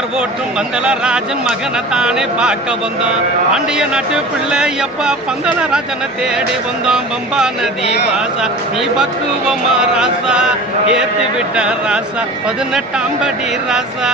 பார்வோட்டும் பந்தல ராஜன் மகனை தானே பார்க்க வந்தோம். பாண்டிய நாட்டு பிள்ளை எப்பா பந்தல ராஜனை தேடி வந்தோம். பம்பா நதி வாசா நீ பக்குவமா ஏத்தி விட்ட ராசா. பதினெட்டாம் படி ராசா.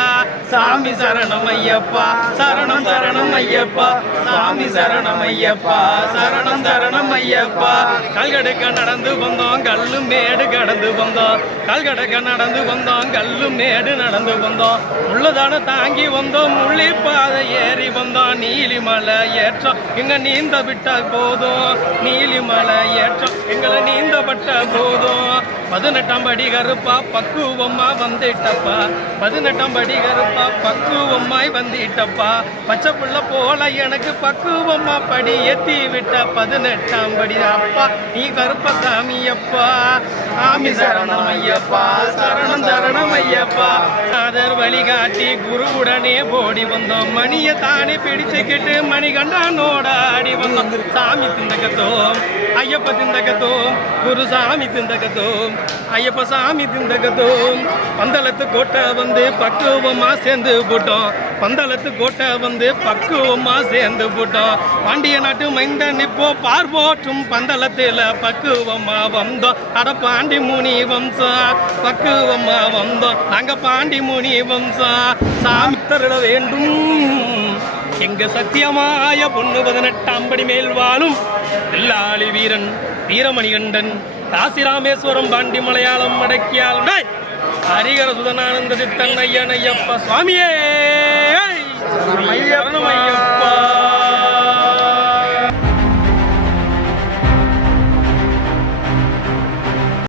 சாமி சரணம் ஐயப்பா. சரணம் சரணம் ஐயப்பா. சாமி சரணம் ஐயப்பா. சரணம் சரணம் ஐயப்பா. கல்கடுக்க நடந்து வந்தோம் கல்லு மேடு கடந்து வந்தோம். கல்கடுக்க நடந்து வந்தோம் கல்லு மேடு நடந்து வந்தோம். உள்ளதான தாங்கி வந்தோம் முள்ளி பாதை ஏறி வந்தோம். நீலிமலை ஏற்றம் இங்க நீந்த விட்டால் போதும். நீலிமலை ஏற்றம் எங்களை நீந்தப்பட்ட போதும். பதினெட்டாம் படி கருப்பா பக்குவம்மா வந்துட்டப்பா. பதினெட்டாம் படி கருப்பா பக்குவம்மாய் வந்துட்டப்பா. பச்சை புள்ள போல எனக்கு பக்குவம்மா படி ஏத்தி விட்ட பதினெட்டாம் படி. அப்பா நீ கருப்பசாமி அப்பா சாமி சரணம் ஐயப்பா சரணம் சரணம் ஐயப்பா சாதர் வழிகாட்டி குருவுடனே போடி வந்தோம். மணியை தானே பிடிச்சுக்கிட்டு மணிகண்டானோட ஆடி வந்தோம். சாமி திந்தகத்தோம் ஐயப்ப திந்தகத்தோம் குரு சாமி திந்தகத்தோம். ஐயப்ப சாமி திந்தகத்தோம். பந்தளத்து கோட்டை வந்து பக்குவமா சேர்ந்து போட்டோம். பந்தளத்து கோட்டை வந்து பக்குவமா சேர்ந்து போட்டோம். பாண்டிய நாட்டு மைந்த இப்போ பார்வோற்றும் பந்தளத்தில் பக்குவமா வந்தோம். அட பாண்டி முனி வம்சம் பக்குவமா வந்தோம். நாங்க பாண்டி முனி வம்சம் சாமி தருட வேண்டும். எங்க சத்தியமாய பொண்ணு பதினெட்டாம் படி மேல் வாழும். வெள்ளாளி வீரன் வீரமணிகண்டன் காசிராமேஸ்வரம் பாண்டி மலையாளம் அடக்கியால்! ஹரிகர சுதனானந்த சித்தன் ஐயன் ஐயப்ப சுவாமியே! ஐயா!